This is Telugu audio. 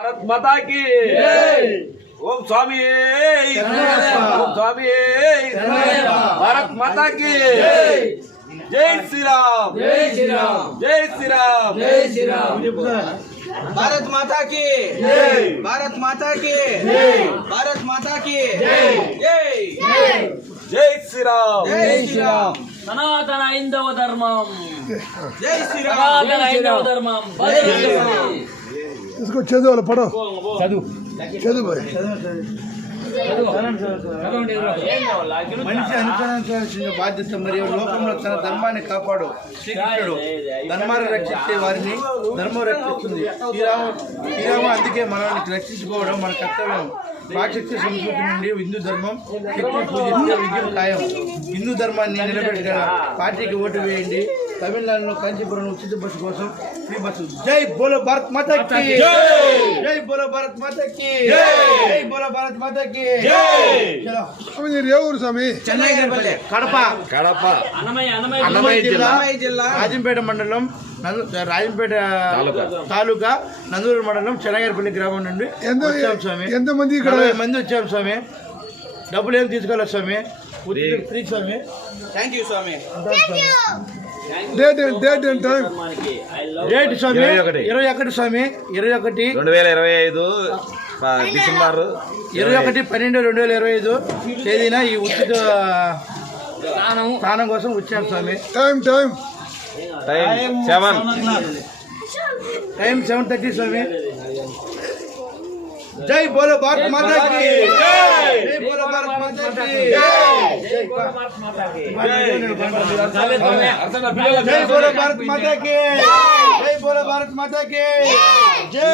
भारत माता की ओम स्वामी ओम स्वामी भारत माता की जय श्री राम जय श्री राम जय श्री राम जय श्री राम भारत माता की भारत माता की भारत माता की जय जय श्री राम जय श्री राम సనాతన హైందవ ధర్మం जय श्री राम సనాతన హైందవ ధర్మం इसको चलो पढ़ो चलो भाई మనిషి అనుసరించాల్సిన బాధ్యత మరియు లోకంలో తన ధర్మాన్ని కాపాడు. శ్రీకృష్ణుడు ధర్మాన్ని రక్షించే వారిని ధర్మం రక్షిస్తుంది. శ్రీరామ అందుకే మనల్ని రక్షించుకోవడం మన కర్తవ్యం. ప్రాశక్తి సంస్కృతి నుండి హిందూ ధర్మం శక్తి పూజిస్తే విజయం ఖాయం. హిందూ ధర్మాన్ని నిలబెట్టగల పార్టీకి ఓటు వేయండి. తమిళనాడులో కాంచీపురం ఉచిత బస్సు కోసం ఫ్రీ బస్సు. జై బోలో భారత్ మాతాకి జై బోలో భారత్ మాతాకి జై బోలో భారత్ మాతాకి మీరు ఏ ఊరు స్వామి? చెన్నైపల్లె కడప కడప అన్నమయ్య జిల్లా రాజంపేట మండలం రాజంపేట తాలూకా నందూరు మండలం చెన్నగిరిపల్లి గ్రామం నుండి వచ్చాం స్వామి. ఎంతమంది ఇక్కడ 40 మంది వచ్చాం స్వామి. డబ్బులు ఏం తీసుకోవాలి స్వామి, ఫ్రీ స్వామి. థ్యాంక్ యూ స్వామి. డేట్ అండ్ టైం రేట్ స్వామి 21 స్వామి 21 2025 డిసెంబర్ 21/12/2025 తేదీన ఈ ఉచిత స్నానం కోసం వచ్చాం స్వామి. టైం టైం 7:30 స్వామి. జై బోలో భారత్ మాతా కి జై బోలో భారత్ మాతా కి జై బోలో భారత్ మాతా కి జై బోలో భారత్ మాతా కి జై